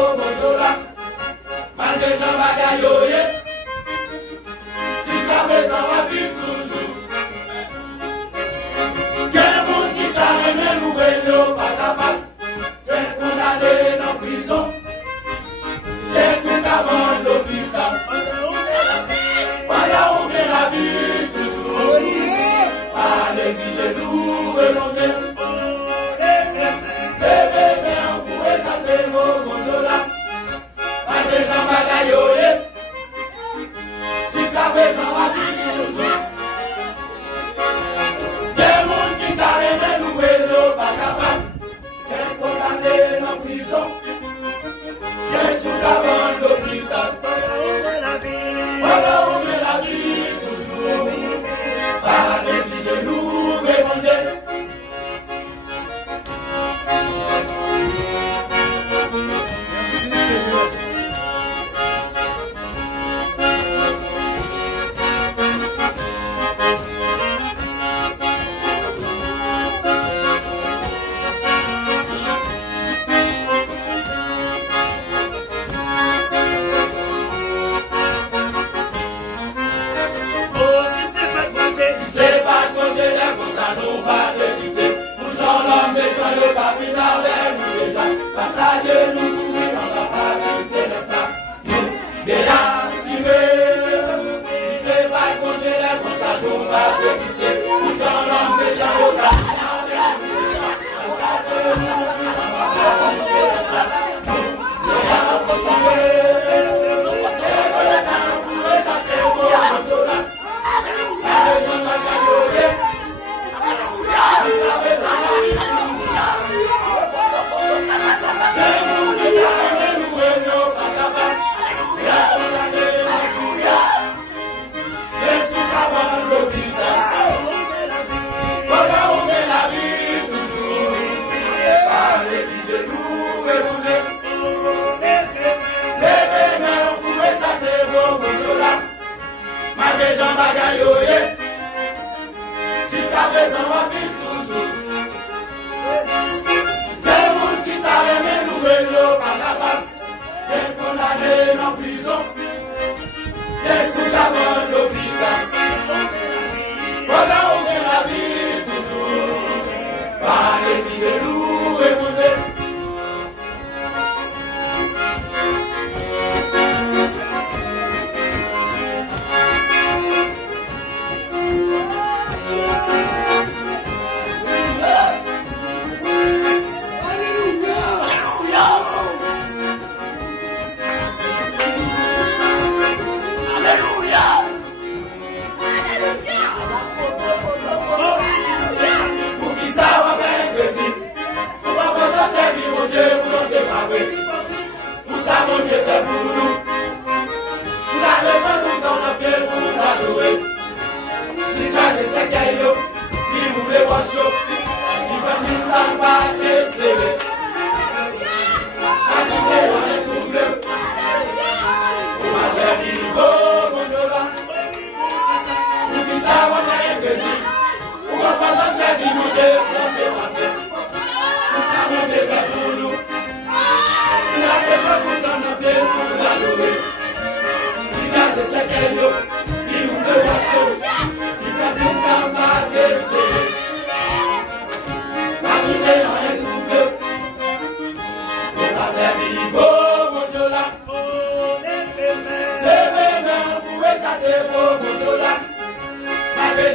beau bonjour-là. Malgré Jean Bagayoye, jusqu'à présent, on vit toujours. Quel monde qui t'a aimé, nous voyons pas capable. Quel condamné dans prison. Quel sous avant l'hôpital. Voilà où vient la vie toujours. Allez, dis-nous, remontez. Bébé, on pourrait s'appeler mon bonjour-là. Malgré Jean Bagayoye, jusqu'à présent, on vit toujours. Quel monde qui t'a aimé, nous voyons pas capable. Quel condamné dans prison. Quel sous avant l'hôpital. Voilà où vient la vie toujours. Allez, dis-nous, remontez. Jean Bagayoye, jusqu'à présent on vit toujours. Quel monde qui t'a aimé, nous voyons pas capable. Quel condamné en prison. Quel sous avant l'hôpital. Voilà où vient la vie toujours. Allez, disez-nous, écoutez.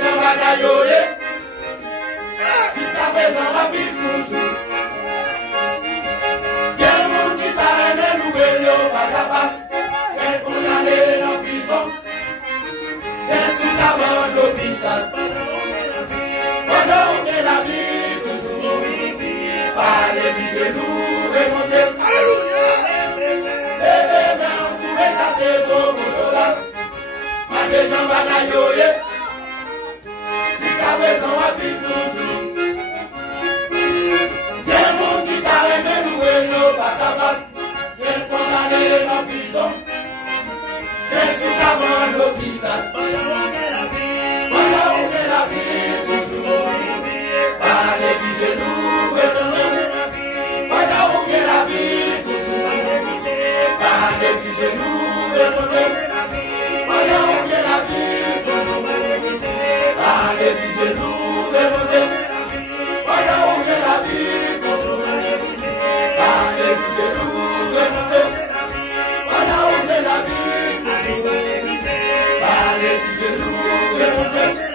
Jean Bagayoye, jusqu'à présent on vit toujours. Quel monde qui t'a aimé, nous voyons pas capable. Quel condamné en prison. Quel sous avant l'hôpital. Voilà où vient la vie toujours. Allez, disez-nous, remontez. Bébé, mais on pourrait s'appeler pour bonjour-là. Malgré Jean Bagayoye, jusqu'à présent on vit toujours. Quel monde qui t'a aimé, nous voyons pas capable. Quel condamné en prison. Quel sous avant l'hôpital. Voilà où vient la vie toujours. Allez, disez-nous, voilà où vient la vie toujours. Allez, dis-le nous,